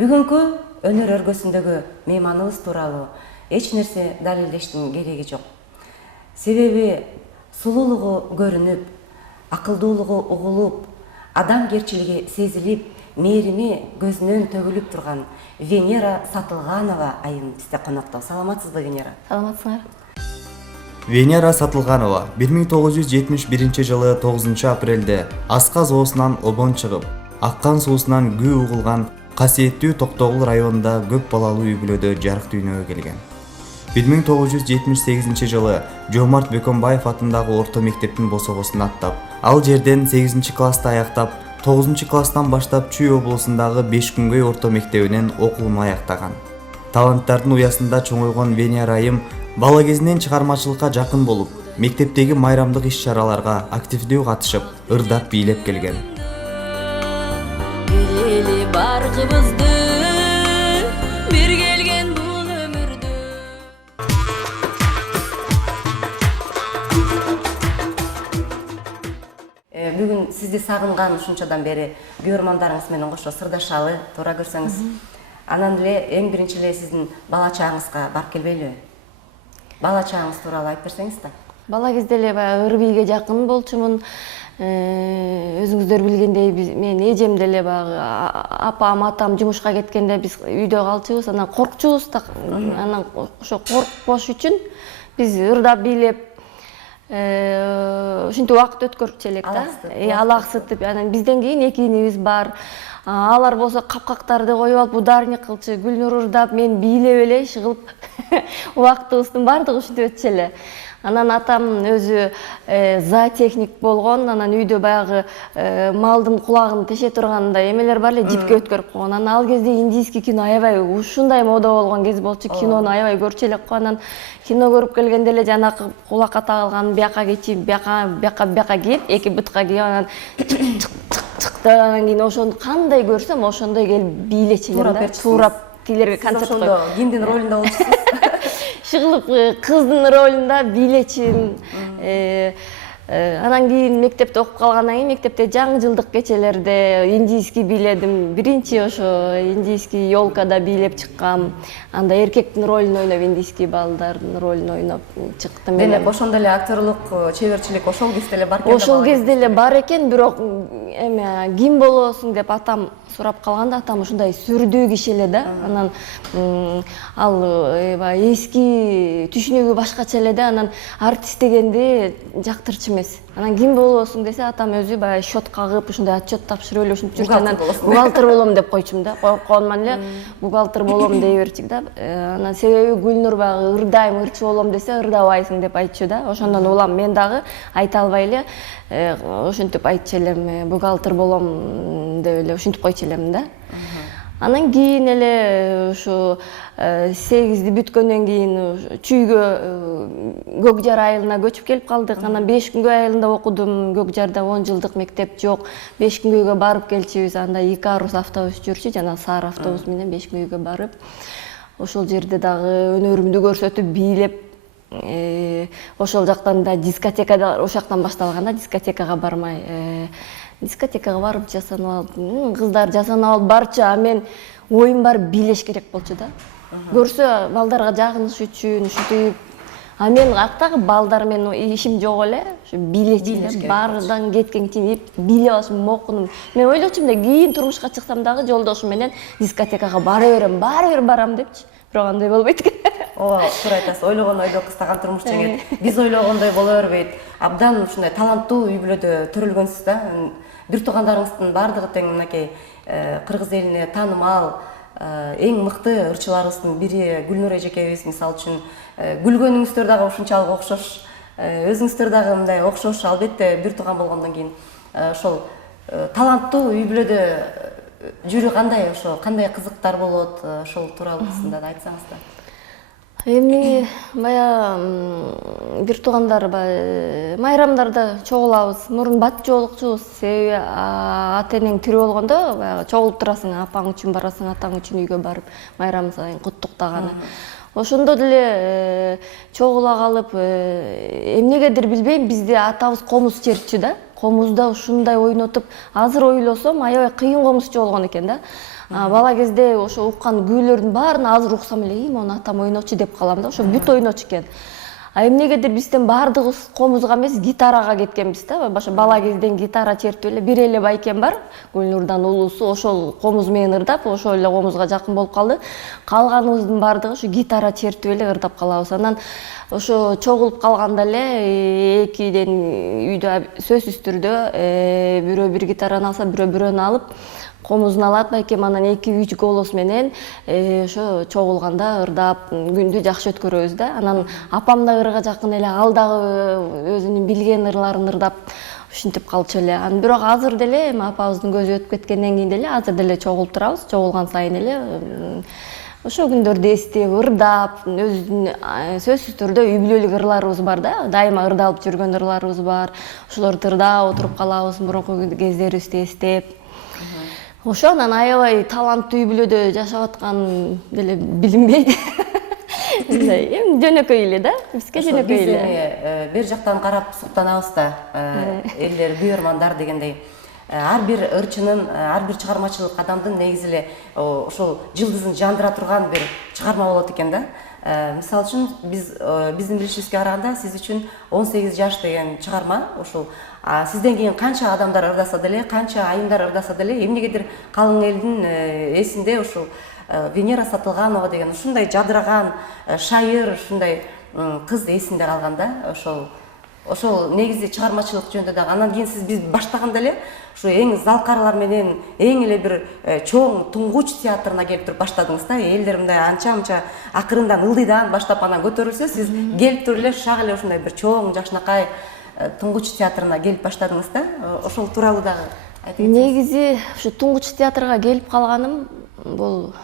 Бүгүнкү өнөр өргөсүндөгү мейманыбыз тууралуу эч нерсе далилдештин кереги жок. Себеби сулуулугу көрүнүп, акылдуулугу угулуп, адамгерчилиги сезилип, мээрими көзүнөн төгүлүп турган Венера Сатылганова айым бизде конокто. Саламатсызбы, Венера? Саламатсыңар. Венера Сатылганова 1971 жылы 9 апрелде Асказ оосунан обон чыгып, аккан суусунан күү угулган касиеттүү Токтогул районунда көп балалуу үй-бүлөдө жарык дүйнөгө келген. 1978 жылы Жомарт Бөкөнбаев атындагы орто мектептин босогосун аттап, ал жерден 8 класста аяктап, 9 класстан баштап Чүй облусундагы 5 күнгөй орто мектебинен окуун аяктаган. Таланттардын уясында чоңойгон Венера айым бала кезинен чыгармачылыкка жакын болуп, мектептеги майрамдык иш-чараларга активдүү катышып, ырдап бийлеп келген. Бүгүн сизди сагынган ушунчадан бери көрөрмандарыңыз менен кошо сырдашалы, туура көрсөңүз. Анан эле эң биринчи эле сиздин бала чагыңызга барып келбейлиби? Бала чагыңыз тууралуу айтып берсеңиз да. Бала кезде эле баягы ыр-бийге жакын болчумун. Өзүңүздөр билгендей, мен эжем деле баягы апам, атам жумушка кеткенде биз үйдө калчубуз, анан коркчубуз да. Анан ошо коркпош үчүн биз ырдап бийлеп ушинтип убакыт өткөрчү элек да. Алаксытып, анан бизден кийин эки инибиз бар. Алар болсо капкактарды коюп алып, ударник кылчу, Гүлнур ырдап, мен бийлеп эле иш кылып убактыбыздын баардыгы ушинтип өтчү эле. Анан атам өзү зоотехник болгон, анан үйдө баягы малдын кулагын теше тургандай эмелер бар эле, жипке өткөрүп койгон. Анан ал кезде индийский кино аябай ушундай мода болгон кез болчу, кинону аябай көрчү элек го. Анан кино көрүп келгенде эле жанакы кулакка тагылган бияка кечип, бияка кийип, эки бутка кийип, анан анан кийин ошону кандай көрсөм, ошондой келип бийлечү элем да. Туурап тилерге концерт коюп. Ошондо кимдин ролунда болчусуз? Шыгылып кыздын ролунда бийлечим. Анан кийин мектепте окуп калгандан кийин мектепте жаңы жылдык кечелерде индийский бийледим. Биринчи ошо индийский ёлкада бийлеп чыккам. Анда эркектин ролун ойноп, индийский балдардын ролун ойноп чыктым. Демек ошондо эле актерлук чеберчилик ошол кезде эле бар экен. Ошол кезде эле бар экен, бирок эме ким болосуң деп атам сурап калганда, атам ушундай сүрдүү киши эле да. Анан ал эски түшүнүгү башкача эле да. Анан артист дегенди жактырчу эмес. Анан ким болосуң десе, атам өзү баягы счет кагып, ушундай отчет тапшырып эле ушинтип жүрчү. Анан бухгалтер болом деп койчумун да. Койгонман эле бухгалтер болом дей берчик да. Анан себеби Гүлнур баягы ырдайм, ырчы болом десе, ырдабайсың деп айтчу да. Ошондон улам мен дагы айта албай эле ушинтип айтчу элем, бухгалтер болом деп эле ушинтип койчу элем да. Анан кийин эле ушу 8-ди бүткөндөн кийин Чүйгө Көкжар айылына көчүп келип калдык. Анан 5 күнгөй айылында окудум. Көкжарда 10 жылдык мектеп жок. 5 күнгөйгө барып келчүбүз. Анда 2 арус автобус жүрчү, жана сары автобус менен 5 күнгөйгө барып, ошол жерде дагы өнөрүмдү көрсөтүп, бийлеп, ошол жактан да дискотекада, ошол жактан башталган да, дискотекага бармай, дискотекага барып жасанып алып, кыздар жасанып алып барчу, а мен оюм бар бийлеш керек болчу да. Көрсө балдарга жагыныш үчүн ушинтип. А мен актагы балдар менен ишим жок эле, ушу бийлечим, баардан кеткен кийин бийлеп алышым, окунум. Мен ойлочумун да, кийин турмушка чыксам дагы жолдошум менен дискотекага бара берем, баары бир барам депчи. Бирок андай болбойт экен. Ооба, туура айтасыз. Ойлогон ойдо кыстаган турмуш жеңет. Биз ойлогондой боло бербейт. Абдан ушундай таланттуу үй-бүлөдө төрөлгөнсүз да. Бир туугандарыңыздын баардыгы тең мынакей кыргыз элине таанымал, эң мыкты ырчыларыбыздын бири Гүлнур эжекебиз, мисалы үчүн күлгөнүңүздөр дагы ушунчалык окшош, өзүңүздөр дагы мындай окшош, албетте бир тууган болгондон кийин ошол таланттуу үй-бүлөдө жүрүү кандай, ошо кандай кызыктар болот, ошол тууралуу да айтсаңыз да. Эми баягы бир туугандар майрамдарда чогулабыз. Мурун бат жолукчубуз. Себеби ата энең тирүү болгондо баягы чогулуп турасың, апаң үчүн барасың, атаң үчүн үйгө барып майрам сайын куттуктаганы. Ошондо деле чогула калып, эмнегедир билбейм, бизде атабыз комуз чертчү да. комузда ушундай ойнотуп, азыр ойлосом аябай кыйын комузчу болгон экен да. Бала кезде ошо уккан күйлөрдүн баарын азыр уксам эле, мону атам ойночу деп калам да, ошо бүт ойночу экен. Эмнегедир бизден баардыгыбыз комузга эмес, гитарага кеткенбиз да. Баша бала кезден гитара чертип эле бир эле байкем бар, Гүлнурдан улуусу, ошол комуз менен ырдап, ошол эле комузга жакын болуп калды. Калганыбыздын баардыгы ушу гитара чертип эле ырдап калабыз. Анан ошо чогулуп калганда эле экиден үйдө сөзсүз түрдө бирөө бир гитараны алса, бирөө бирөөнү алып, комузун алат байкем, анан 2-3 голос менен ошо чогулганда ырдап күндү жакшы өткөрөбүз да. Анан апам да ырга жакын эле, ал дагы өзүнүн билген ырларын ырдап ушинтип калчу эле. Анан бирок азыр деле апабыздын көзү өтүп кеткенден кийин деле азыр деле чогулуп турабыз, чогулган сайын эле ошо күндөрдү эстеп, ырдап, өзүнүн сөзсүз түрдө үй бүлөлүк ырларыбыз бар да, дайыма ырдалып жүргөн ырларыбыз бар. Ошолорду ырдап отуруп калабыз, мурунку кездерибизди эстеп. Ошо анан аябай таланттуу үй бүлөдө жашап аткан деле билинбейт. Эми жөнөкөй эле да, бизге жөнөкөй эле. Биз бир жактан карап суктанабыз да, элдер, бүйөрмандар дегендей. Ар бир ырчынын, ар бир чыгармачылык адамдын негизи эле ошол жылдызын жандыра турган бир чыгарма болот экен да. Мисалы үчүн биздин билишибизге караганда сиз үчүн 18 жаш деген чыгарма ошол сизден кийин канча адамдар ырдаса деле, канча айымдар ырдаса деле, эмнегедир калың элдин эсинде ушул Венера Сатылганова деген ушундай жадыраган шайыр, ушундай кыз эсинде калган да. Ошол негизи чыгармачылык жөнүндө дагы. Анан кийин сиз биз баштаганда эле ушу эң залкарлар менен эң эле бир чоң туңгуч театрына келип туруп баштадыңыз да. Элдер мындай анча акырындан ылдыйдан баштап анан көтөрүлсө, сиз келип туруп эле шак эле ушундай бир чоң жакшынакай туңгуч театрына келип баштадыңыз да. Ошол тууралуу дагы айтып кетсеңиз. Негизи ушу туңгуч театрга келип калганым бул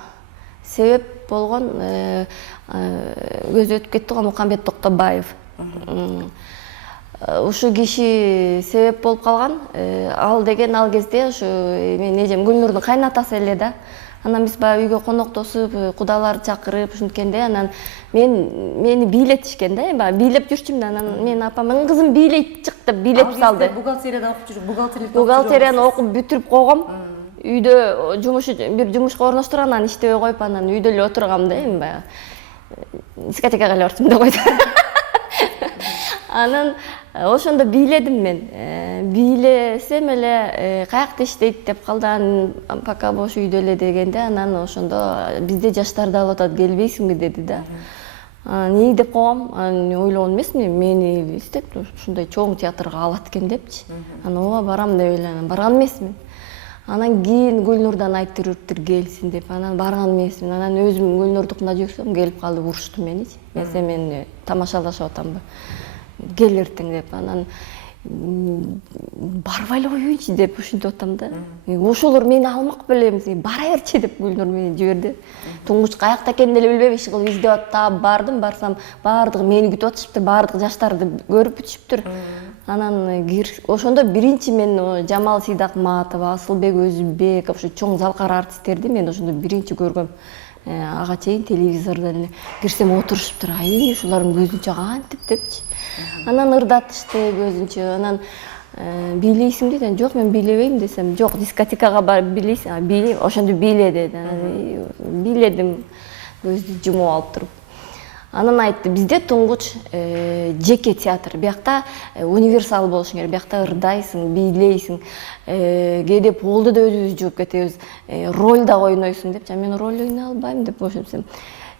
себеп болгон көзү өтүп кетти го Мукамбет Токтобаев. Ушу киши себеп болуп калган. Ал деген ал кезде ушу мен эжем Гүлнурдун кайнатасы эле да. Анан биз баягы үйгө коноктосуп, кудаларды чакырып ушинткенде, анан мени бийлетишкен да, баягы бийлеп жүрчүмүн да. Анан менин апам кызым бийлейт чык деп бийлетип салды. Бухгалтерияда окуп жүрүп, бухгалтерияны окуп бүтүрүп койгом. Үйдө бир жумушка орноштурган, анан иштебей коюп, анан үйдө эле отургам да, эми баягы дискотекага эле барчумун деп койду. Анан ошондо бийледим мен. Бийлесем эле каякта иштейт деп калды. Анан пока бош үйдө эле дегенде, анан ошондо бизде жаштар да алып атат, келбейсиңби деди да. Анан деп койгом, анан ойлогон эмесмин, мени издеп ушундай чоң театрга алат экен депчи. Анан ооба барам деп эле барган эмесмин. Анан кийин Гүлнурдан айтып жүрүптүр келсин деп, анан барган эмесмин. Анан өзүм Гүлнурдукуна жүрсөм, келип калды, урушту меничи. Мен сен мени тамашалашып атамбы? Кел эртең деп, анан барбай эле коеюнчу деп ушинтип атам да. Ошолор мени алмак белем, бара берчи деп Гүлнур мени жиберди. Туңгуч каякта экенин деле билбей иш кылып издеп атып бардым, барсам баардыгы мени күтүп атышыптыр, баардык жаштарды көрүп бүтүшүптүр. Анан ошондо биринчи мен Жамал Сыйдакматов, Асылбек Өзбеков, ошо чоң залкар артисттерди мен ошондо биринчи көргөм. Ага чейин телевизордон эле кирсем отурушуптур. Ай, ушулардын көзүнчө кантип депчи. Анан ырдатышты көзүнчө. Анан бийлейсиң дейт. Жок, мен бийлебейм десем, жок, дискотекага барып бийлейсиң. Бийлейм, ошондо бийле деди. Анан бийледим көздү жумуп алып туруп. Анан айтты, бизде туңгуч жеке театр. Биякта универсал болушуң керек. Биякта ырдайсың, бийлейсиң. Кээде полду да өзүбүз жууп кетебиз. Роль да ойнойсуң депчи. Мен роль ойной албайм деп ошентсем,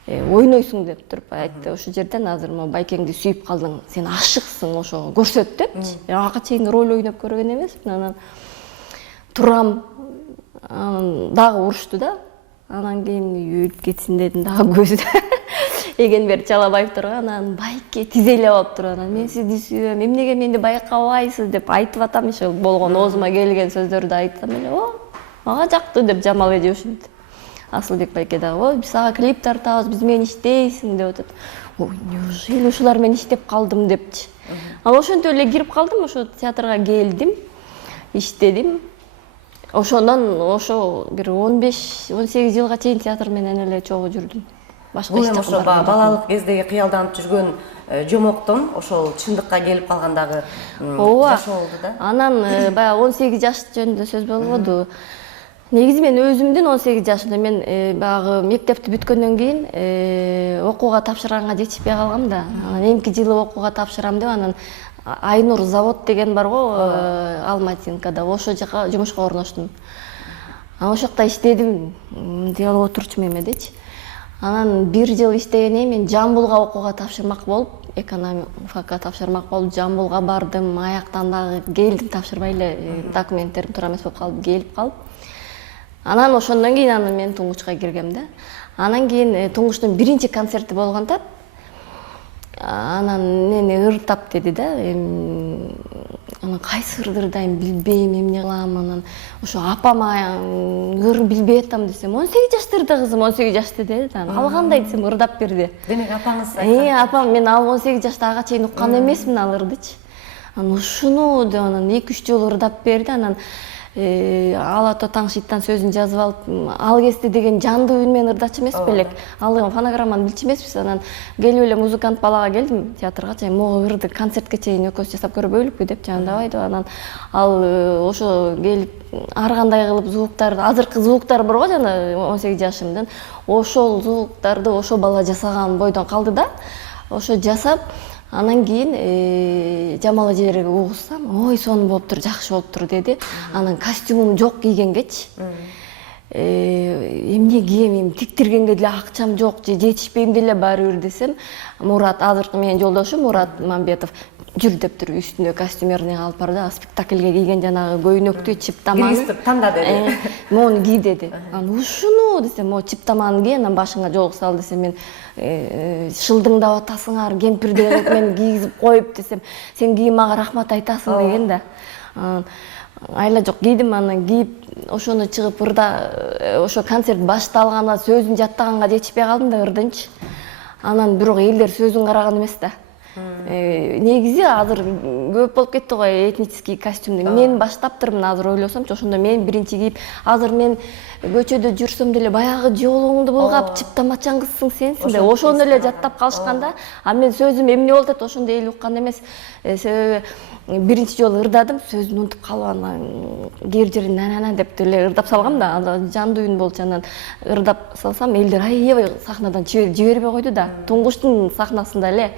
ойнойсуң деп туруп айтты. Ошол жерден азыр байкеңди сүйүп калдың, сен ашыксың, ошо көрсөт депчи. Ага чейин роль ойноп көргөн эмесмин. Анан турам, дагы урушту да. Анан кийин үйүлүп кетсин дедим, дагы көзү Эгенбер Чалабаевторго, анан байке тизелеп алып туруп, анан мен сизди сүйөм, эмнеге менди байкабайсыз деп айтып атам, ошо болгон оозума келген сөздөрдү айтсам эле, мага жакты деп Жамал эже ушинтип. Асылбек байке дагы, биз ага клип тартабыз, биз менен иштейсиң деп атат. Неужели ушулар менен иштеп калдым депчи. Ал ошентип эле кирип калдым, ошо театрга келдим, иштедим. Ошондон ошо бир 15-18 жылга чейин театр менен эле чогуу жүрдүм. башка бул эч эми жака ошо барган жокмун. балалык кездеги кыялданып жүргөн жомоктон ошол чындыкка келип калгандагы Ооба. жашоо болду да. Анан баягы 18 жаш жөнүндө сөз болбоду. Негизи мен өзүмдүн 18 жашымда мен баягы мектепти бүткөндөн кийин окууга тапшырганга жетишпей калгам да. Анан эмки жылы окууга тапшырам деп анан Айнур завод деген бар го Алматинкада, ошол жака жумушка орноштум. Анан ошол жакта иштедим, дело отурчумун эмедечи. Анан 1 жыл иштегенден кийин мен Жамбылга окууга тапшырмак болуп, экономика тапшырмак болуп Жамбылга бардым, аяктан дагы келдим, тапшырбай эле документтерим туура эмес болуп калып, келип калып. Анан ошондон кийин мен туңгучка киргем да. Анан кийин туңгучтун биринчи концерти болгондо анан мени ырдап деди да. Анан кайсы ырды ырдайм билбейм, эмне кылам, анан ошо апама ыр билбей атам десем, 18 жаштарда кызым, 18 жашта деди. Анан калгандай десем ырдап берди. Демек апаңыз Апам, мен ал 18 жаштага чейин уккан эмесмин ал ырдычы. Анан ушуну деп анан 2-3 жолу ырдап берди. Анан Ала Тотаң шиттан сөзүн жазып алып, ал кести деген жандуу үн менен ырдачу эмес белек. Ал фонограмманы билчү эмеспиз. Анан келип эле музыкант балага келдим театрга, могу ырды концертке чейин экөөбүз жасап көрбөйлүкпү деп, давай деп. Анан ал ошо келип ар кандай кылып звуктарды, азыркы звуктар бар го жана 18 жашымдын, ошол звуктарды ошо бала жасаган бойдон калды да. Ошо жасап, анан кийин Жамал эжелерге угузсам, ой сонун болуптур, жакшы болуптур деди. Анан костюмум жок кийгенгечи. Эмне кийем, тиктиргенге деле акчам жок, же жетишпейм деле баары бир десем, Мурат, азыркы менин жолдошум Мурат Мамбетов жүр дептир, үстүндө костюмерный алып бар да, спектакльге кийген жанагы көйнөктү, чиптаманы танда деди. Мону кий деди. Анан ушуну десем, чиптаманы кий, анан башыңа жоолук сал десем, мен шылдыңдап атасыңар, кемпирдей кылып мен кийгизип коюп десем, сен кийип мага рахмат айтасың деген да. Айла жок, кийдим, анан кийип ошону чыгып ырда, ошо концерт башталганда сөзүн жаттаганга жетишпей калдым да ырдынчы. Анан бирок элдер сөзүн караган эмес да. Негизи азыр көп болуп кетти го этнический костюмду. Мен баштаптырмын азыр ойлосомчу, ошондо мен биринчи кийип, азыр мен көчөдө жүрсөм деле баягы жоолуңду булгап чыптамачан кызсың сенсиң деп ошону эле жаттап калышканда, а мен сөзүм эмне болуп атат ошондо эл уккан эмес. Себеби биринчи жолу ырдадым, сөзүн унутуп калып, анан кээ жерин нана деп деле ырдап салгам да, анда жандуу үн болчу. Анан ырдап салсам элдер аябай сахнадан жибербей койду да. Туңгучтун сахнасында эле.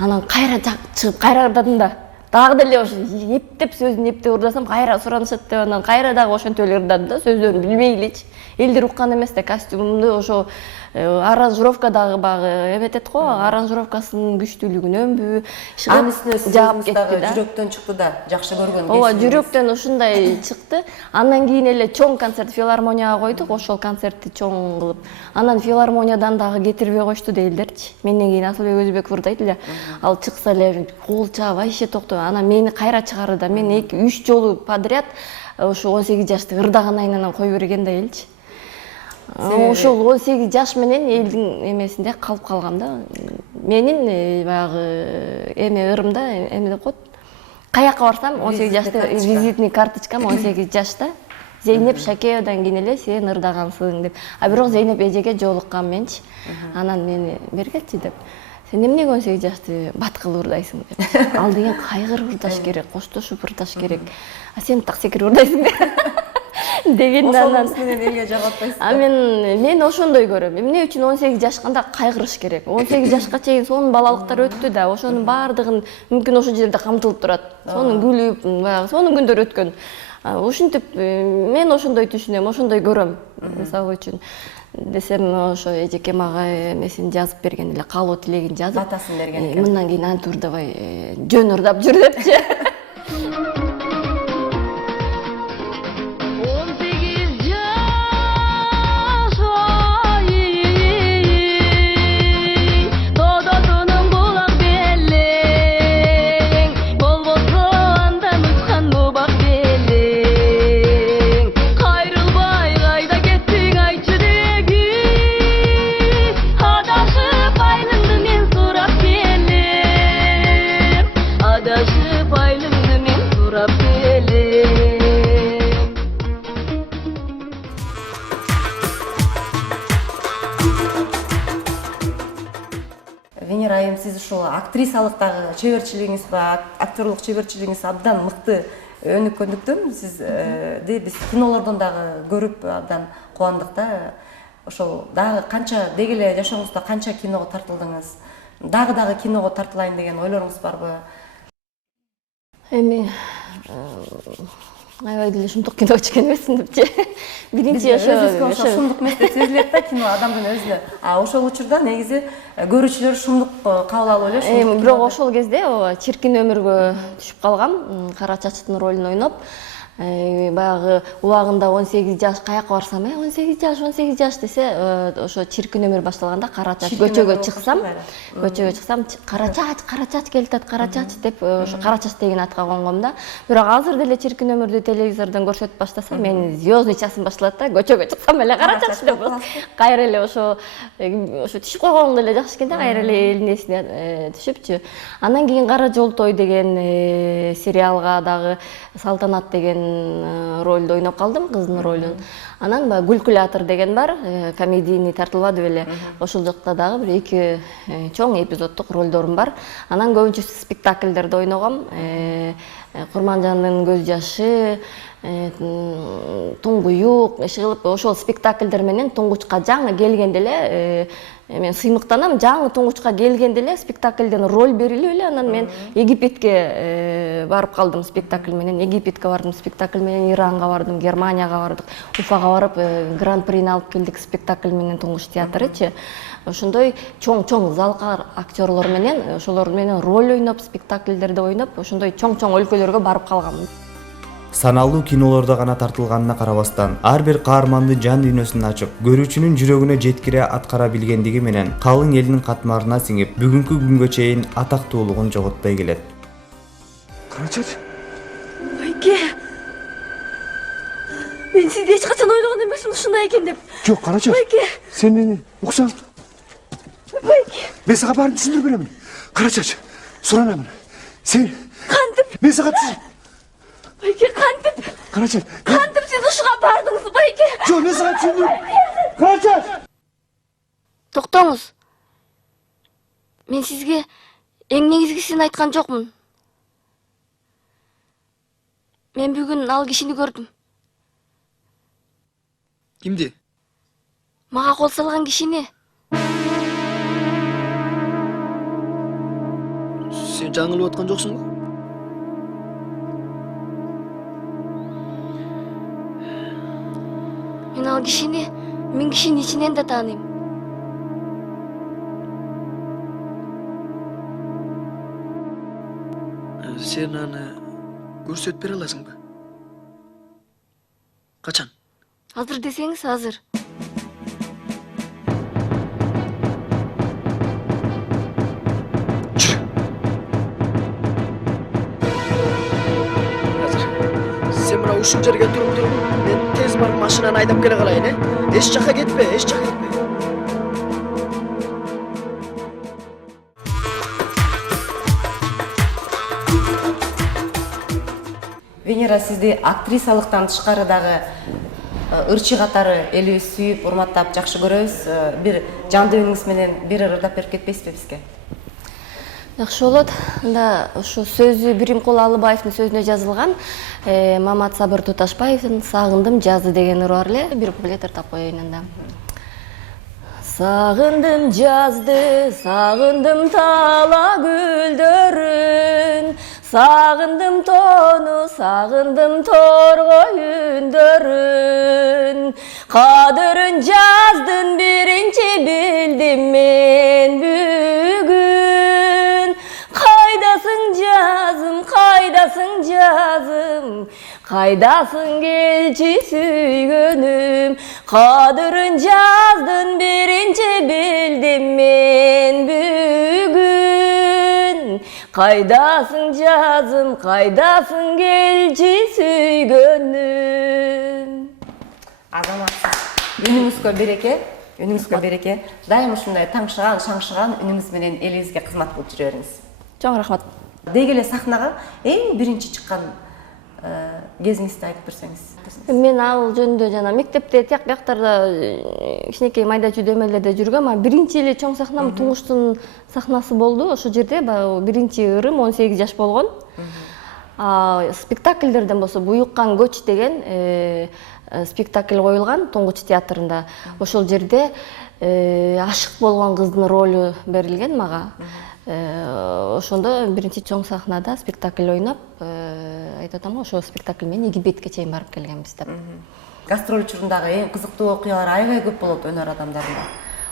Анан кайра чыгып кайра ырдадым да. Дагы деле ошо эптеп сөзүн эптеп ырдасам кайра суранышат деп, анан кайра дагы ошентип эле ырдадым да, сөздөрүн билбей элечи. Элдер уккан эмес да, костюмумду ошо аранжировкадагы багы эметет го, аранжировкасынын күчтүүлүгүнөнбү, Анын үстүнө жаап кетти да. Жүрөктөн чыкты да, жакшы көргөн. Ооба, жүрөктөн ушундай чыкты. Андан кийин эле чоң концерт филармонияга койдук, ошол концертти чоң кылып. Анан филармониядан дагы кетирбей коюшту да элдерчи. Менден кийин Асылбек Өзбеков ырдайт эле. Ал чыкса эле кол чаап вообще токтоо. Анан мени кайра чыгарды да. Мен 2-3 жолу подряд ошо 18 жашты ырдагандан кийин кое берген да элчи. Ошол 18 жаш менен элдин эмесинде калып калгам да. Менин баягы ырымда эме деп коет. Каяка барсам 18 жашта визитный карточкам 18 жашта. Зейнеп Шакеевадан кийин эле сен ырдагансың деп. А бирок Зейнеп эжеге жолуккам менчи. Анан мени бергилчи деп. Сен эмнеге 18 жашты баткыл ырдайсың деп. Ал деген кайгырып ырдаш керек, коштошуп ырдаш керек. А сен так секирип ырдайсың деген анан менен элге жагат атпайсың. А мен ошондой көрөм. Эмне үчүн 18 жашканда кайгырыш керек? 18 жашка чейин сонун балалыктар өттү да, ошонун баардыгын мүмкүн ошол жерде камтылып турат. Сонун күлүп, баягы сонун күндөр өткөн. Ушинтип мен ошондой түшүнөм, ошондой көрөм. Мисалы үчүн десем, ошо эжеке мага эмесин жазып берген эле, каалоо тилегин жазып, батасын берген экен. Мындан кийин антип ырдабай жөн ырдап жүр депчи. Adashıp ayrılık сиз ушул актрисалыктагы чеберчилигиңиз бар, актерлук чеберчилигиңиз абдан мыкты өнүккөндүктөн сизди биз кинолордон дагы көрүп абдан кубандык да. Ошол дагы канча деги эле жашооңузда канча киного тартылдыңыз? Дагы киного тартылайын деген ойлоруңуз барбы? Эми аябай деле шумдук кино чыккан эмесмин депчи. Биринчи ошо шумдук эмес деп сезилет да кино адамдын өзүнө. Ошол учурда негизи көрүүчүлөр шумдук кабыл алып эле. Бирок ошол кезде чиркин өмүргө түшүп калгам, Кара чачтын ролун ойноп. Баягы убагында 18 жаш каяка барсам, 18 жаш десе, ошо чиркин өмүр башталганда Кара чач көчөгө чыксам, Кара чач келатат, Кара чач деп ошо Кара чач деген атка конгом да. Бирок азыр деле чиркин өмүрдү телевизордон көрсөтүп баштаса, менин звездный часым башталат да, көчөгө чыксам эле Кара чач деп кайра эле ошо түшүп койгоң деле жакшы экен да, кайра эле элдин эсине түшүпчү. Андан кийин Кара жолтой деген сериалга дагы Салтанат деген ролду ойноп калдым, кыздын ролун. Анан Гулькулятор деген бар, комедийный тартылбады беле. Ошол жакта дагы бир 2 чоң эпизоддук ролдорум бар. Анан көбүнчөсү спектакльдерде ойногом. Курманжандын көз жашы, Туңгуюк, иши ошол спектакльдер менен туңгучка жаңы келгенде эле мен сыймыктанам, жаңы туңгучка келгенде эле спектакльден роль берилип эле, анан мен Египетке барып калдым спектакль менен. Египетке бардым, спектакль менен Иранга бардым, Германияга бардык. Уфага барып гран-прини алып келдик спектакль менен туңгуч театрычы. Ошондой чоң залкар актерлор менен, ошолор менен роль ойноп, спектакльдерде ойноп, ошондой чоң өлкөлөргө барып калганмын. Саналуу кинолордо гана тартылганына карабастан, ар бир каармандын жан дүйнөсүн ачып, көрүүчүнүн жүрөгүнө жеткире аткара билгендиги менен калың элдин катмарына сиңип, бүгүнкү күнгө чейин атактуулугун жоготпой келет. Карачат. Байке. Мен сизди эч качан ойлогон эмесмин ушундай экен деп. Жок, Карачат. Байке. Сен мени уксаң. Байке. Мен сага баарын түшүндүрүп беремин. Карачат, суранамын. Сен кантип? Мен сага Байке, кантип? Карачат. Кантип сиз ушуга бардыңыз, Байке? Жок, мен сага түшүндүрүп. Карачат. Токтоңуз. Мен сизге эң негизгисин айткан жокмун. Мен бүгүн ал кишини көрдүм. Кимди? Мага кол салган кишини. Сен жаңылып аткан жоксуңбу? Мен ал кишини миң кишинин ичинен да тааныйм. Сен аны көрсөтүп бере аласыңбы? Качан? Азыр десеңиз, азыр. Сен мына ушул жерге туруп туруп, мен тез барып машинаны айдап келе калайын, Эч жака кетпе, эч жака кетпе. Венера, сизди актрисалыктан тышкары дагы ырчы катары элибиз сүйүп, урматтап, жакшы көрөбүз. Бир жандыбегиңиз менен бир ырдап берип кетпейсизби бизге? Жакшы болот. Анда ошо сөзү Биримкул Алыбаевдин сөзүнө жазылган. Мамат Сабыр Туташбаевдин "Сагындым жазды" деген ыры бар эле. Бир куплет ырдап коеюн анда. Сагындым жазды, сагындым тала гүлдөрүн, сагындым тону, сагындым торгой үндөрүн. Кадырын жаздын биринчи билдим мен бүгүн. Кайдасың жазым, кайдасың жазым, кайдасың келчи сүйгөнүм. Кадырын жаздын биринчи билдим мен бүгүн. Кайдасың жазым, кайдасың келчи сүйгөнүм. Азаматсыз. Үнүңүзгө береке, үнүңүзгө береке. Дайым ушундай таңшыган, шаңшыган үнүңүз менен элибизге кызмат кылып жүрө бериңиз. Чоң рахмат. Деги эле сахнага эң биринчи чыккан кезиңизди айтып берсеңиз. Мен ал жөнүндө жана мектепте тияк бияктарда кичинекей майда чүйдө эмелерде жүргөм. Биринчи эле чоң сахнам Туңгуштун сахнасы болду. Ошол жерде баягы биринчи ырым 18 жаш болгон. Спектакльдерден болсо Буюккан көч деген спектакль коюлган Туңгуч театрында. Ошол жерде ашык болгон кыздын ролу берилген мага. Ошондо биринчи чоң сахнада спектакль ойноп, айтып атам го, ошол спектакль менен Египетке чейин барып келгенбиз деп. Гастроль учурундагы эң кызыктуу окуялар аябай көп болот өнөр адамдарында.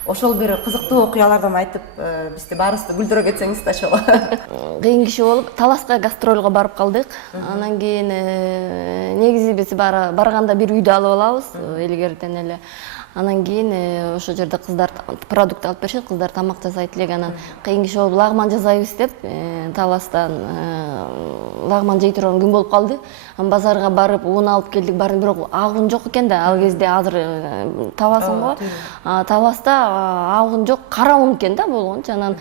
Ошол бир кызыктуу окуялардан айтып, бизди баарыбызды күлдүрө кетсеңиз да ошол. Кыйын киши болуп, Таласка гастролго барып калдык. Анан кийин негизи биз барганда бир үйдө алып алабыз, илгертен эле. Анан кийин ошол жерде кыздар продукт алып беришет, кыздар тамак жасайт элек. Анан кыйын киши болуп лагман жасайбыз деп, Таластан лагман жей турган күн болуп калды. Базарга барып, un алып келдик, барын бирок ак un жок экен да. Ал кезде азыр табасың го. Таласта ак un жок, кара un экен да болгончу. Анан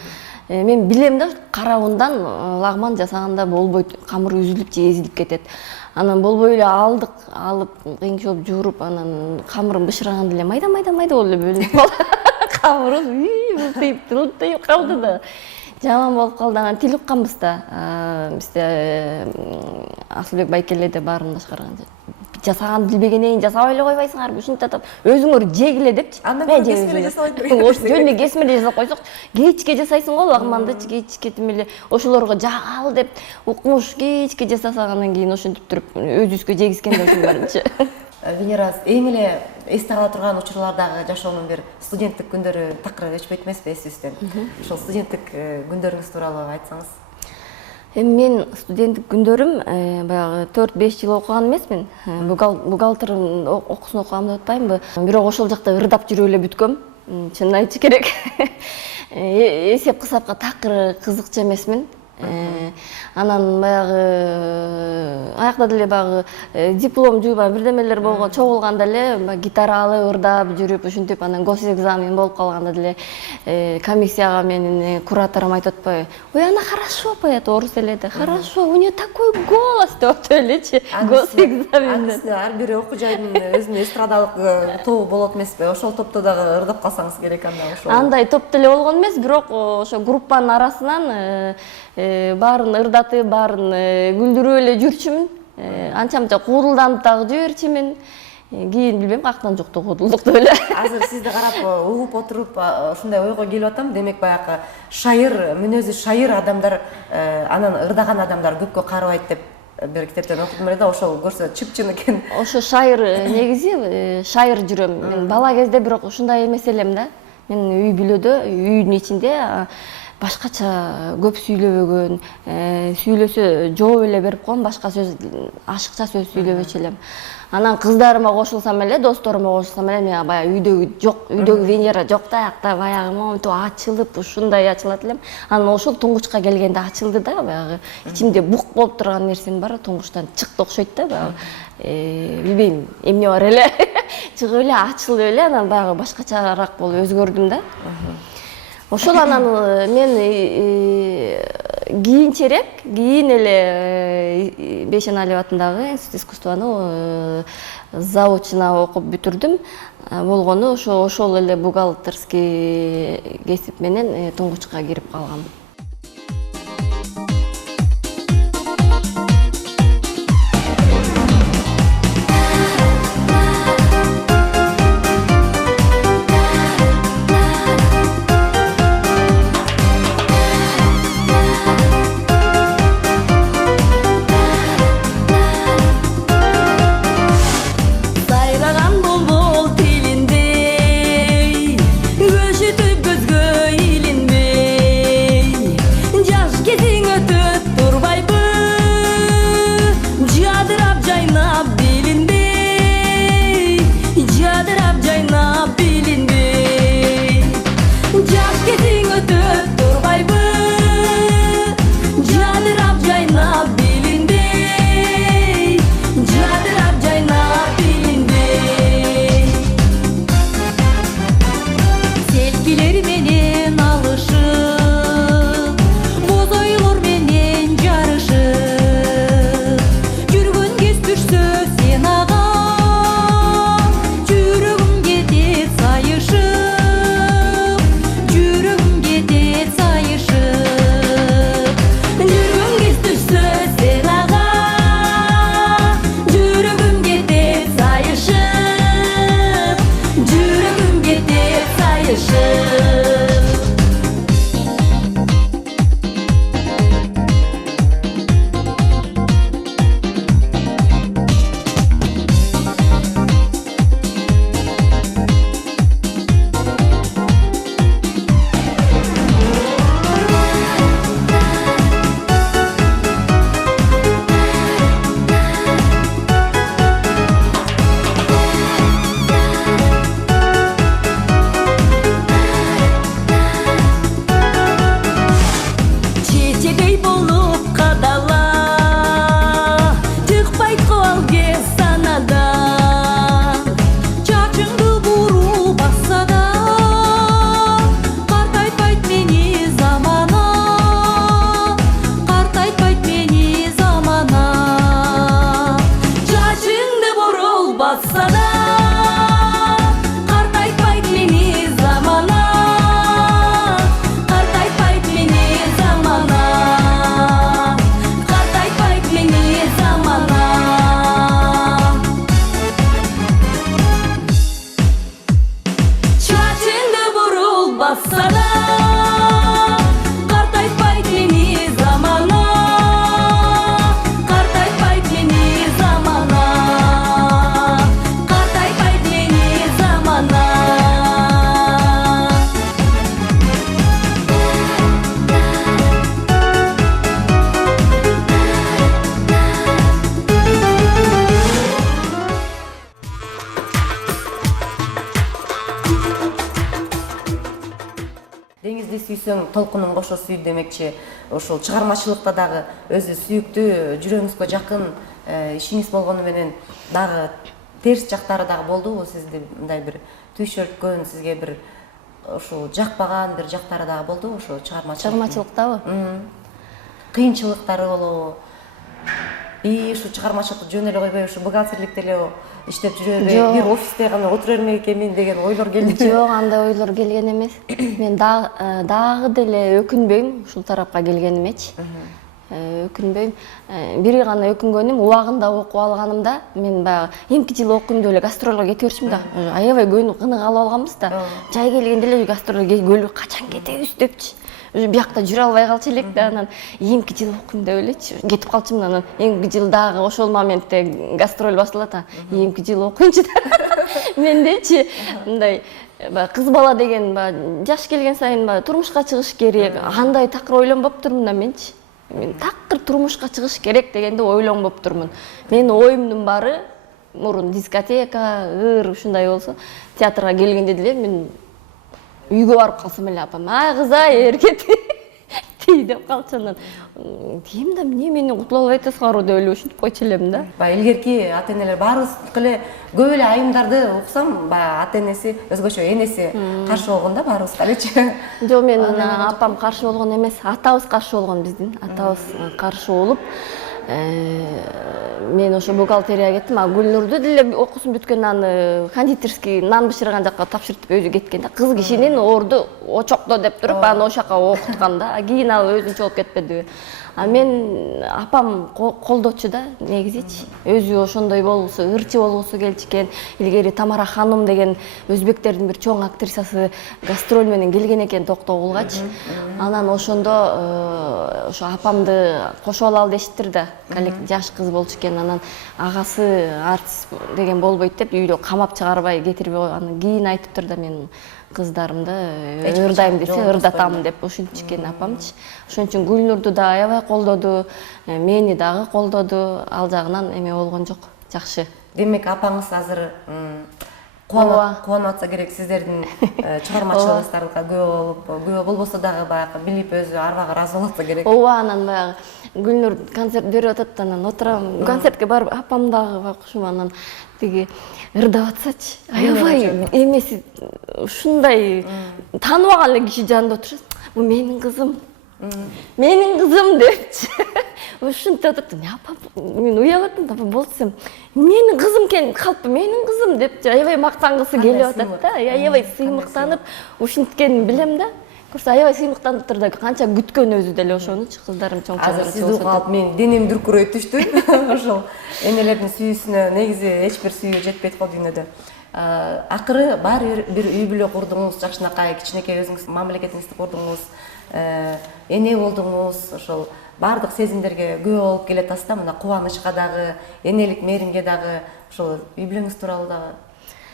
мен билем да, кара ундан лагман жасаганда болбойт, камыр үзүлүп же эзилип кетет. Анан болбой эле алдык, алып кыйын киши болуп жууруп, анан камырын бышыраганда эле майда болуп эле бөлүнүп калды. Камырыбыз тылтыйып калды да. Жаман болуп калды. Анан тил укканбыз да. Бизде Асылбек Байкеледе баарын башкарган. Жасаганды билбегенден кийин жасабай эле койбойсуңарбы, ушинтип атып, өзүңөр жегиле депчи. Андан көрө кесмеле жасабайт белең. Жөн эле кесмеле жасап койсок, кечке жасайсың го лагмандычы, кечке тим эле ошолорго жагалы деп укмуш кечке жасасак, анан кийин ошентип туруп өзүбүзгө жегизген да ушун барынчы. Венера, эң эле эсте кала турган учурлардагы жашоонун бир студенттик күндөрү такыр өчпөйт эмеспи эсибизден? Ошол студенттик күндөрүңүз тууралуу айтсаңыз. Мен студенттик күндөрүм баягы 4-5 жыл окуган эмесмин. Бухгалтер окуусун окугам деп атпаймынбы? Бирок ошол жакта ырдап жүрүп эле бүткөм. Чынын айтыш керек. Эсеп кысапка такыр кызыкчу эмесмин. Анан баягы аякта деле баягы диплом жууба бирдемелер болгон чогулганда эле гитара алып ырдап жүрүп ушинтип, анан госэкзамен болуп калганда деле комиссияга менин кураторум айтып атпайбы? Ой, она хорошо поет, орус эледе. Хорошо, у нее такой голос деп атып элечи. Госэкзамен. Ар бир окуу жайдын өзүнүн эстрадалык тобу болот эмеспи? Ошол топто дагы ырдап калсаңыз керек анда ошол. Андай топ деле болгон эмес, бирок ошо группанын арасынан баарын ырдатып, баарын күлдүрүп эле жүрчүмүн. Анча-мынча куудулданып дагы жиберчүмүн. Кийин билбейм, каяктан жукту куудулдукту эле. Азыр сизди карап угуп отуруп ушундай ойго келип атам. Демек баягы шайыр, мүнөзү шайыр адамдар, анан ырдаган адамдар көпкө карабайт деп бир китептен окудум эле да, ошол көрсө чыпчын экен. Ошо шайыр негизи шайыр жүрөм. Мен бала кезде бирок ушундай эмес элем да. Мен үй бүлөдө, үйдүн ичинде башкача көп сүйлөбөгөн, сүйлөсө жооп эле берип коем, башка сөз, ашыкча сөз сүйлөбөчү элем. Анан кыздарыма кошулсам эле, досторума кошулсам эле, мен баягы үйдөгү жок, үйдөгү Венера жок да, аякта баягы моментип ачылып, ушундай ачылат элем. Анан ошол Туңгучка келгенде ачылды да, баягы ичимде бук болуп турган нерсем бар, Туңгучтан чыкты окшойт да, баягы. Билбейм, эмне бар эле. Чыгып эле ачылып эле, анан баягы башкачараак болуп өзгөрдүм да. Ошол анан мен кийин эле Бейшеналиев атындагы Институт искусствону заочно окуп бүтүрдүм. Болгону ошол эле бухгалтерский кесип менен Туңгучка кирип калгам. кайышып. Чечегей болуп кадала, чыкпайт кол кез санадан. Чачыңды буруу басса да, картайтпайт мени замана, картайтпайт мени замана. Чачыңды бурул басса да, картайтпайт мени замана, картайтпайт мени замана, картайтпайт мени замана. Чачыңды бурул басса да, картайтпайт мени замана, картайтпайт мени замана, картайтпайт мени замана. Деңизди сүйсөң толкунун кошо сүй демекчи. Ошол чыгармачылыкта дагы өзү сүйүктүү, жүрөгүңүзгө жакын ишиңиз болгону менен дагы терс жактары дагы болдубу? Сизди мындай бир түйшөлткөн, сизге бир ошол жакпаган бир жактары дагы болдубу ошо Чыгармачылыктабы? Кыйынчылыктары болобу? И ушу чыгармачылыкты жөн эле койбой ушу бухгалтерликте эле иштеп жүрө бербей, Жок. бир офисте гана отура бермек экенмин деген ойлор келди. Жок, андай ойлор келген эмес. Мен дагы деле өкүнбөйм ушул тарапка келгенимечи. Өкүнбөйм. Бири гана өкүнгөнүм, убагында окуп алганымда, мен баягы эмки жыл окуйм деп эле гастролго кете берчүмүн да. Аябай көнү кынык алып алганбыз да. Жай келгенде эле гастролго көлүп качан кетебиз депчи. Биякта жүрө албай калчу элек да, анан эмки жыл окуйм деп элечи кетип калчумун. Анан эмки жыл дагы ошол моментте гастроль башылат. Эмки жыл окуйнчу да. Мендечи мындай кыз бала деген жаш келген сайын турмушка чыгыш керек. Андай такыр ойлонбоп турмун да менчи. Мен такыр турмушка чыгыш керек дегенде ойлонбоп турмун. Менин оюмдун баары мурун дискотека, ушундай болсо, театрга келгенде деле мен үйгө барып калсам эле апам, ай кызай эркет тий деп калчу. Анан дейм да, эмне мени кутула албай атасыңарбы деп эле ушинтип койчу элем да. Баягы илгерки ата энелер баарыбыз эле көп эле айымдарды уксам, баягы ата энеси, өзгөчө энеси каршы болгон да баарыбызга элечи. Жок, мен апам каршы болгон эмес, атабыз каршы болгон биздин. Атабыз каршы болуп, мен ошо бухгалтерияга кеттим. Гүлнурду деле окуусун бүткөн аны кондитерский нан бышырган жакка тапшыртып өзү кеткен да. Кыз кишинин орду очокто деп туруп, аны ошол жака окуткан да. Кийин ал өзүнчө болуп кетпедиби? Мен апам колдочу да негизичи. Өзү ошондой болуусу, ырчы болуусу келчү экен. Илгери Тамара ханым деген өзбектердин бир чоң актрисасы гастроль менен келген экен Токтогулгачы. Анан ошондо ошо апамды кошуп алалы дешиптир да. Жаш кыз болчу экен. Анан агасы артист деген болбойт деп үйдө камап чыгарбай кетирбей койгон. Анан кийин айтыптыр да, мен кыздарымды ырдайм десе ырдатам деп ушинтчү экен апамчы. Ошон үчүн Гүлнурду да аябай колдоду, мени дагы колдоду. Ал жагынан эме болгон жок, жакшы. Демек апаңыз азыр кубанып атса керек сиздердин чыгармачылыгыңыздарга күбө болбосо дагы баягы билип өзү арбага ыраазы болот керек. Ооба, анан баягы Гүлнур концерт берип атат, анан отурам, концертке барып апам дагы бакышым, анан тиги ырдап атсачы, аябай эмеси ушундай тааныбаган эле киши жанында отурса, бул менин кызым, менин кызым депчи. Ушинтип атат. Апа, мен уялып аттым, апа болсом, менин кызым экен, калпы менин кызым депчи, аябай мактангысы келип атат да, аябай сыймыктанып ушинткенин билем да. Көрсө аябай сыймыктанып тур да, канча күткөн өзү деле ошонучу, кыздарым чоңчолор. Азыр сизди угуп алып мен денем дүркүрөй түштү. Ошол энелердин сүйүүсүнө негизи эч бир сүйүү жетпейт го дүйнөдө. акыры баары бир үй бүлө курдуңуз, жакшынакай кичинекей өзүңүз мамлекетиңизди курдуңуз, эне болдуңуз, ошол баардык сезимдерге күбө болуп келатасыз да, мына кубанычка дагы, энелик мээримге дагы, ошол үй бүлөңүз тууралуу дагы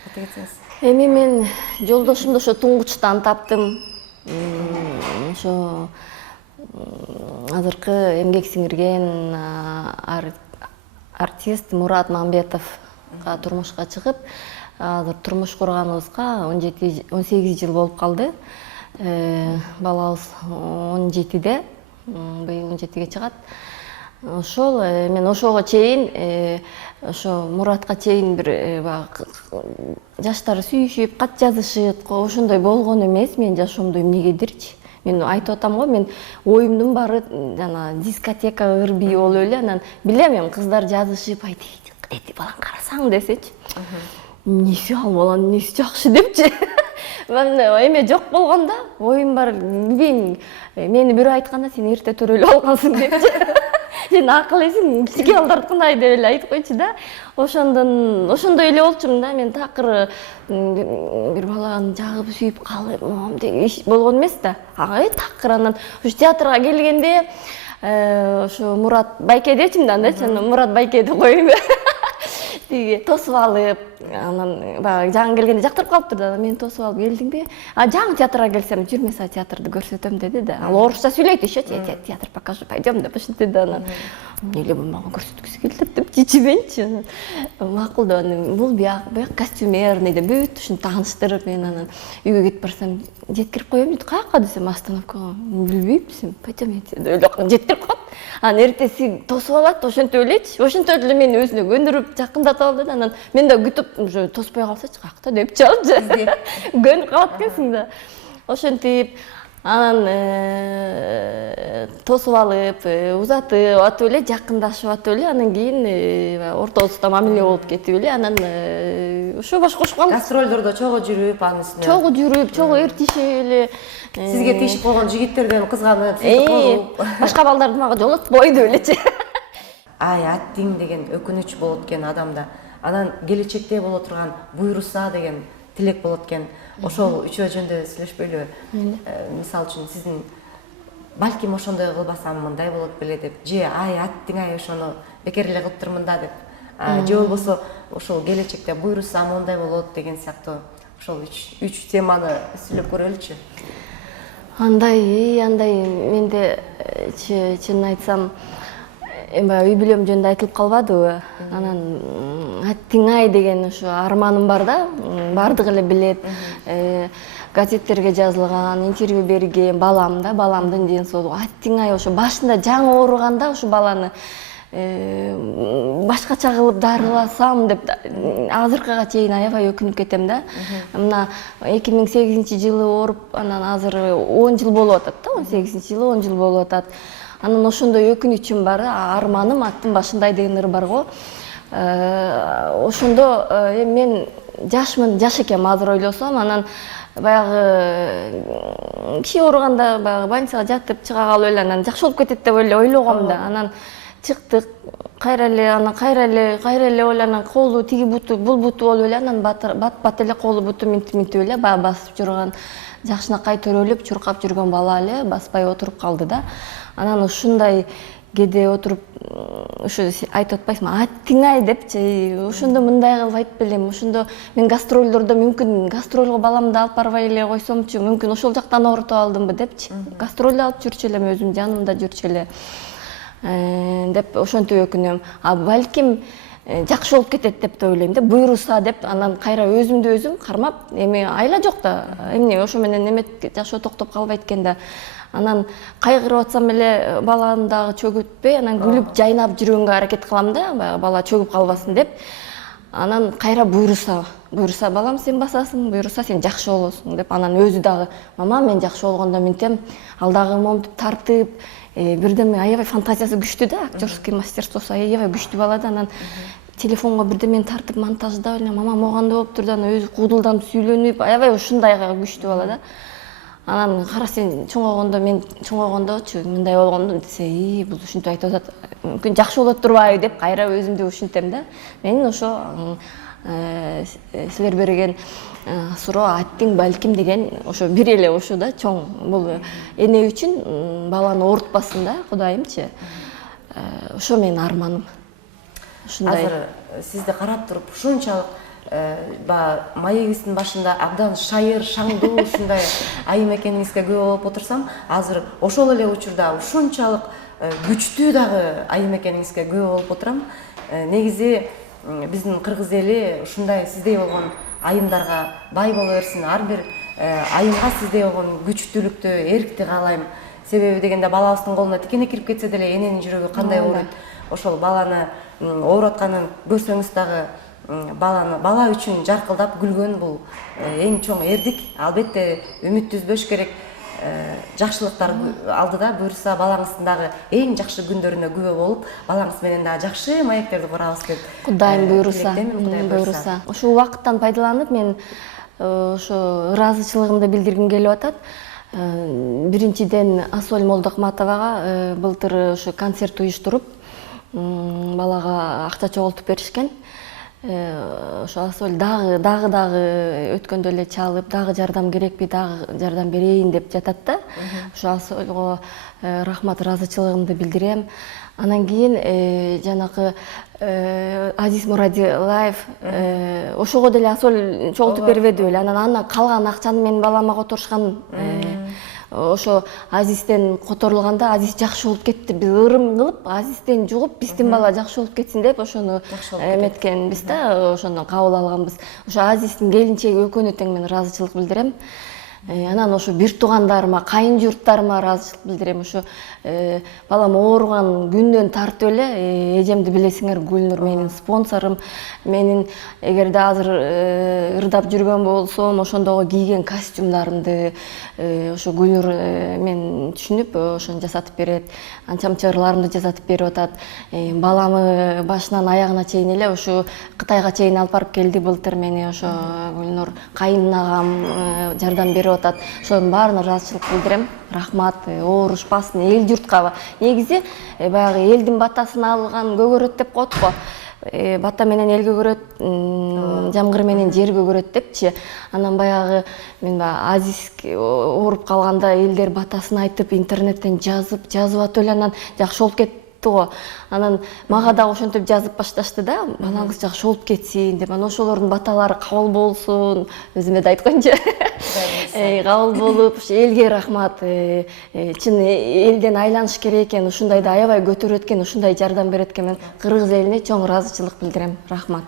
айта кетсеңиз. Эми мен жолдошумду ошо туңгучтан таптым. Ошо азыркы эмгек сиңирген артист Мурат Мамбетовго турмушка чыгып, азыр турмуш курганыбызга 18 жыл болуп калды. Балабыз 17-де, быйыл 17-ге чыгат. Ошол мен ошого чейин, ошо Муратка чейин бир жаштар сүйүшүп, кат жазышып, ошондой болгон эмес мен жашоомдо эмнегедирчи. Мен айтып атам го, мен оюмдун баары жана дискотека ырбий болуп эле, анан билем эми кыздар жазышып, эти баланы карасаң десечи. Эмнеси ал баланын эмнеси жакшы депчи. Мен эме жок болгондо, оюм бар, билбейм, мени бирөө айтканда сен эрте төрөлүп алгансың депчи. Сен акыл эсиң кичике балдарды кандай деп эле айтып койчу да. Ошондой эле болчумун да. Мен такыр бир баланы жагып сүйүп калып деген иш болгон эмес да. Такыр анан ушу театрга келгенде ошо Мурат Байке дечимин да, андачы Мурат Байке деп коеюн. Тиги тосуп алып, анан баягы жаңы келгенде жактырып калыптыр да, мен тосуп алып келдиңби? Жаңы театрга келсем, жүрмө сага театрды көрсөтөм деди да. Ал орусча сүйлөйт еще, театр покажу, пойдем деп ушинтти да. Анан эле бул мага көрсөткүсү келди деп чечименчи. Макул да, бул бияк костюмерный деп бүт ушуну тааныштырып, мен анан үйгө кетип барсам, жеткирип коем дейт. Каяка десем, остановкага. Билбейм десем, пойдем деп эле жеткирип коет. Анан эртеси тосуп алат, ошентип элечи. Ошентип эле мени өзүнө көндүрүп, жакындатып алды да. Анан мен да күтүп, уже тоспой калсачы, каякта деп чалчы. Көнүп калат экенсиң да. Ошентип анан тосуп алып, узатып атып эле, жакындашып атып эле, анан кийин ортобузда мамиле болуп кетип эле, анан ошо баш кошкон. Гастролдордо чогуу жүрүп, анын үстүнө. Чогуу жүрүп, чогуу эртишип эле. Сизге тийишип койгон жигиттерден кызганып, сизди коруп. Башка балдарды мага жолотпой деп элечи. Ай, аттиң деген өкүнүч болот экен адамда. Анан келечекте боло турган буйруса деген тилек болот экен. Ошол үчөө жөнүндө сүйлөшпөйлүбү? Мисалы үчүн сиздин балким ошондой кылбасам мындай болот беле деп, же ай аттиң ай ошону бекер эле кылыптырмын да деп. Же болбосо ошол келечекте буйрусам мындай болот деген сыяктуу ошол үч теманы сүйлөп көрөлүчү. Андай менде чынын айтсам үй бүлөм жөнүндө айтылып калбадыбы? Анан аттиң ай деген ошо арманым бар да, бардыгы эле билет. Газеттерге жазылган, интервью берген балам да, баламдын ден соолугу. Аттиң ай ошо башында жаңы ооруганда ошо баланы башкача кылып дарыласам деп азыркыга чейин аябай өкүнүп кетем да. Мына 2008-жылы ооруп, анан азыр 10 жыл болуп атат да, 18-жылы 10 жыл болуп атат. Анан ошондой өкүнүчүм бар, арманым аттын башындай деген ыр бар го. Ошондо мен жаш экем азыр ойлосом, анан баягы киши ооруганда баягы больницага жатып чыга калып эле анан жакшы болуп кетет деп эле ойлогом да. Анан чыктык, кайра эле анан колу тиги буту, бул буту болуп эле, анан бат эле колу буту минтип эле баягы басып жүргөн, жакшынакай төрөлүп, чуркап жүргөн бала эле баспай отуруп калды да. Анан ушундай кеде отуруп, ушу айтып атпайсыңбы, аттиң ай депчи, ошондо мындай кылып айтып белем, ошондо мен гастролдордо мүмкүн гастролго баламды алып барбай эле койсомчу, мүмкүн ошол жактан оорутуп алдымбы депчи. Гастролду алып жүрчү элем, өзүм жанымда жүрчү эле деп ошентип өкүнөм. Балким жакшы болуп кетет деп да ойлойм да, буйруса деп, анан кайра өзүмдү өзүм кармап, эми айла жок да, эмне ошо менен эмет жашоо токтоп калбайт экен да. Анан кайгырып атсам эле баланы дагы чөгүтпөй, анан күлүп жайнап жүргөнгө аракет кылам да, бала чөгүп калбасын деп. Анан кайра буйруса балам сен басасың, буйруса сен жакшы болосуң деп. Анан өзү дагы, мама мен жакшы болгондо минтем, ал дагы моментип тартып, бирдеме аябай фантазиясы күчтүү да, актерский мастерствосу аябай күчтүү бала да. Анан телефонго бирдемени тартып монтаждап эле, мама могандай болуптур да, өзү куудулданып сүйлөнүп, аябай ушундайга күчтүү бала да. Анан кара сен мен чоңойгондочу мындай болгондо десе, бул ушинтип айтып атат, мүмкүн жакшы болот турбайбы деп кайра өзүмдү ушинтем да. Мен ошо силер берген суроо аттиң балким деген ошо бир эле ошо да чоң бул эне үчүн баланы оорутпасын да Кудайымчы. Ошо менин арманым. Ушундай. Азыр сизди карап туруп ушунчалык маегибиздин башында абдан шайыр, шаңдуу ушундай айым экениңизге күбө болуп отурсам, азыр ошол эле учурда ушунчалык күчтүү дагы айым экениңизге күбө болуп отурам. Негизи биздин кыргыз эли ушундай сиздей болгон айымдарга бай боло берсин. Ар бир айымга сиздей болгон күчтүүлүктү, эркти каалайм. Себеби дегенде балабыздын колуна тикене кирип кетсе деле эненин жүрөгү кандай ооруйт. Ошол баланы оорутканын көрсөңүз дагы бала үчүн жаркылдап күлгөн бул эң чоң эрдик. Албетте үмүт үзбөш керек. Жакшылыктар алдыда буюрса балаңыздын дагы эң жакшы күндөрүнө күбө болуп, балаңыз менен дагы жакшы маектерди курабыз деп. Кудайым буйруса. Ушул убакыттан пайдаланып мен ошо ыраазычылыгымды билдиргим келип атат. Биринчиден Асоль Молдокматовага былтыр ошо концерт уюштуруп, балага акча чогултуп беришкен. Ошо Асоль дагы өткөндө эле чалып, дагы жардам керекпи, дагы жардам берейин деп жатат да. Ошо Асольго рахмат, ыраазычылыгымды билдирем. Анан кийин жанакы Азиз Мурадилаев ошого деле Асоль чогултуп бербеди беле. Анан калган акчаны менин балама которушкан. Ошо Азизден которулганда Азиз жакшы болуп кетти. Биз ырым кылып, Азизден жугуп, биздин бала жакшы болуп кетсин деп ошону эметкенбиз да, ошону кабыл алганбыз. Ошо Азиздин келинчеги экөөнү тең мен ыраазычылык билдирем. Анан ошо бир туугандарыма, кайын журттарыма ыраазычылык билдирем. Ошо балам ооруган күндөн тартып эле эжемди билесиңер, Гүлнур менин спонсорум. Менин эгерде азыр ырдап жүргөн болсом, ошондогу кийген костюмдарымды ошо Гүлнур мен түшүнүп ошону жасатып берет. Анча-мынча ырларымды жасатып берип атат. Баламы башынан аягына чейин эле ошо Кытайга чейин алып барып келди былтыр мени ошо Гүлнур. Кайын агам жардам берип атат. Ошонун баарына ыраазычылык билдирем. Рахмат, оорушпасын эл журтка. Негизи баягы элдин батасын алган көгөрөт деп коет го. Бата менен эл көгөрөт, жамгыр менен жер көгөрөт депчи. Анан баягы мен Азиз ооруп калганда элдер батасын айтып, интернеттен жазып атып эле анан жакшы болуп кетти го. Анан мага дагы ошентип жазып башташты да, балаңыз жакшы болуп кетсин деп. Анан ошолордун баталары кабыл болсун, өзүмө да айтканча. Кабыл болуп, элге рахмат. Чын элден айланыш керек экен, ушундайда аябай көтөрөт экен, ушундай жардам берет экен. Мен кыргыз элине чоң ыраазычылык билдирем. Рахмат.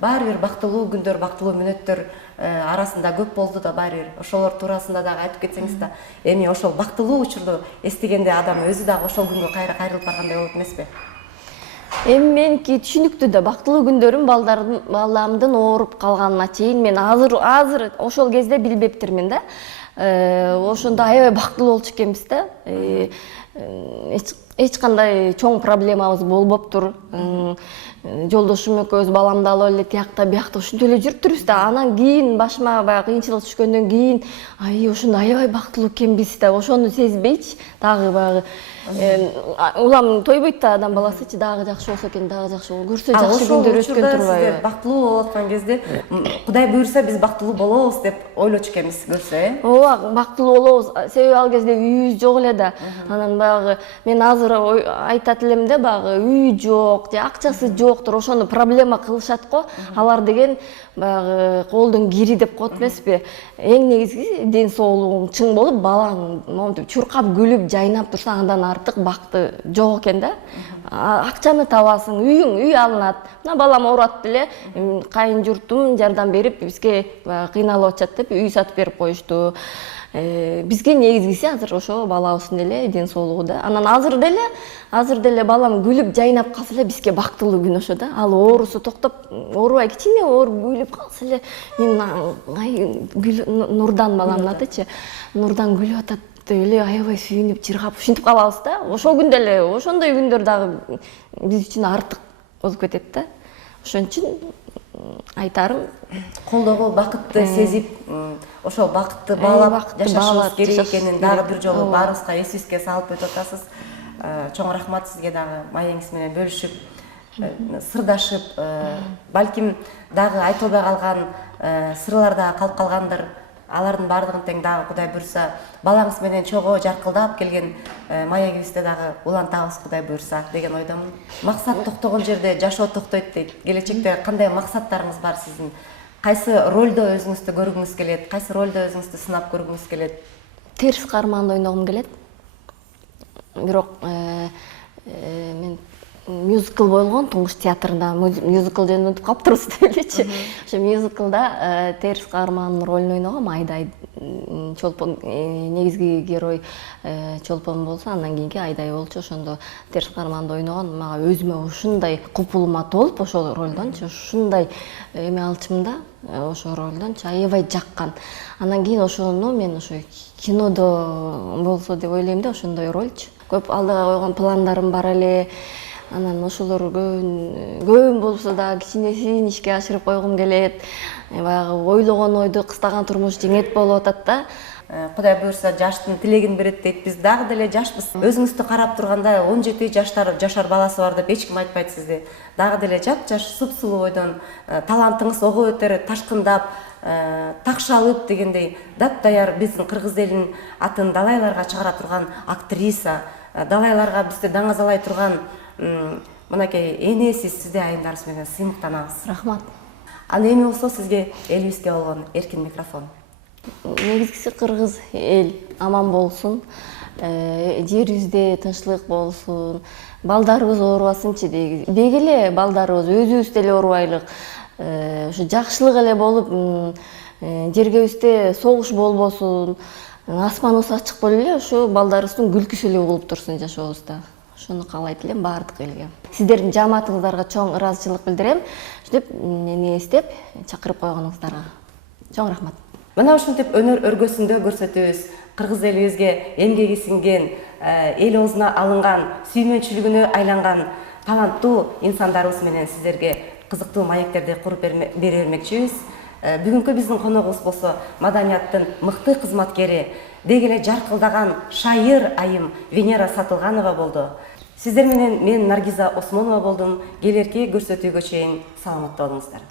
Баары бир бактылуу күндөр, бактылуу мүнөттөр арасында көп болду да баары бир. Ошолор туурасында дагы айтып кетсеңиз да, эми ошол бактылуу учурду эстегенде адам өзү дагы ошол күнгө кайрылып баргандай болот эмеспи? Эми меники түшүнүктүү да, бактылуу күндөрүм баламдын ооруп калганына чейин мен азыр ошол кезде билбептирмин да. Ошондо аябай бактылуу болчу экенбиз да. Эч кандай чоң проблемабыз болбоптур. Жолдошум экөөбүз баламды алып эле тиякта биякта ушинтип эле жүрүптүрбүз да. Анан кийин башыма баягы кыйынчылык түшкөндөн кийин ошондо аябай бактылуу экенбиз да. Ошону сезбейчи дагы баягы улам тойбойт да адам баласычы, дагы жакшы болсо экен, дагы жакшы болсо көрсө жакшы күндөр өткөн турбайбы? Бактылуу болуп аткан кезде Кудай буйрса биз бактылуу болобуз деп ойлочу экенбиз көрсө, Ооба, бактылуу болобуз. Себеби ал кезде үйүбүз жок эле да. Анан баягы мен азыр айтат элем да, баягы үй жок, же акчасы жоктур, ошону проблема кылышат го. Алар деген баягы колдун кири деп коет эмеспи? Эң негизгиси ден соолугуң чың болуп, балаң монтип чуркап күлүп жайнап турса, андан артык бакты жок экен да. Акчаны табасың, үй алынат. Мына балам оорат деле, кайын журтум жардам берип бизге кыйналып атышат деп үй сатып берип коюшту. Бизге негизгиси азыр ошо балабыздын эле ден соолугу да. Анан азыр деле балам күлүп жайнап калса эле бизге бактылуу күн ошо да. Ал оорусу токтоп, оорубай кичине ооруп күлүп калса эле, мен Нурдан баламдын атычы, Нурдан күлүп атат деп эле аябай сүйүнүп, чыргап ушинтип калабыз да. Ошол күндө эле ошондой күндөр дагы биз үчүн артык болуп кетет да. Ошон үчүн айтарым, колдогу бакытты сезип, ошол бакытты баалап жашашыбыз керек экенин дагы бир жолу баарыбызга эсибизге салып өтүп атасыз. Чоң рахмат сизге дагы маегиңиз менен бөлүшүп сырдашып, балким дагы айтылбай калган сырлар дагы калып калгандыр. Алардын баардыгын тең дагы Кудай буйрса, балаңыз менен чогуу жаркылдап келген маегибизде дагы улантабыз Кудай буйрса деген ойдомун. Максат токтогон жерде жашоо токтойт дейт. Келечекте кандай максаттарыңыз бар сиздин? Кайсы ролдо өзүңүздү көргүңүз келет? Кайсы ролдо өзүңүздү сынап көргүңүз келет? Терс каарманды ойногум келет. Бирок мен мюзикл болгон Туңгуш театрында мюзикл жөнүндө унутуп калыптырбыз дегичи. Ошо мюзиклда терс каармандын ролун ойногом. Айдай Чолпон негизги герой Чолпон болсо, андан кийинки Айдай болчу. Ошондо терс каарманды ойногон мага өзүмө ушундай купулмат болуп, ошол ролдончу ушундай эме алчым да, ошол ролдончу аябай жаккан. Андан кийин ошону мен ошо кинодо болсо деп ойлойм да, ошондой ролчу. Көп алдыга койгон пландарым бар эле. Анан ошолор көбүн болсо да кичинесин ишке ашырып койгум келет. Баягы ойлогон ойду кыстаган турмуш жеңет болуп атат да. Кудай буйрса жаштын тилегин берет дейт. Биз дагы деле жашпыз. Өзүңүздү карап турганда 17 жашар баласы бар деп эч ким айтпайт сизди. Дагы деле жап-жаш, супсулуу ойдон талантыңыз ого өтөр ташкындап, такшалып дегендей дап-даяр биздин кыргыз элинин атын далайларга чыгара турган актриса, далайларга бизди даңазалай турган мынакей энесиз, сизде айымдарыбыз менен сыймыктанабыз. Рахмат. Аны эми болсо сизге элибизге болгон эркин микрофон. Негизгиси кыргыз эл аман болсун, жерибизде тынчтык болсун, балдарыбыз оорубасынчы деги эле балдарыбыз өзүбүз деле оорубайлык, ушу жакшылык эле болуп, жергебизде согуш болбосун, асманыбыз ачык болуп эле ушу балдарыбыздын күлкүсү эле угулуп турсун жашообузда. Ошону каалайт элем баардык элге. Сиздердин жааматыңыздарга чоң ыраазычылык билдирем. Ушинтип мени эстеп чакырып койгонуңуздарга чоң рахмат. Мына ушинтип өнөр өргөсүндө көрсөтөбүз кыргыз элибизге эмгеги сиңген, эл оозуна алынган, сүймөнчүлүгүнө айланган таланттуу инсандарыбыз менен сиздерге кызыктуу маектерди куруп бере бермекчибиз. Бүгүнкү биздин коногубуз болсо маданияттын мыкты кызматкери, деги эле жаркылдаган шайыр айым Венера Сатылганова болду. Сиздер менен мен Наргиза Осмонова болдум. Келерки көрсөтүүгө чейин саламатта болуңуздар.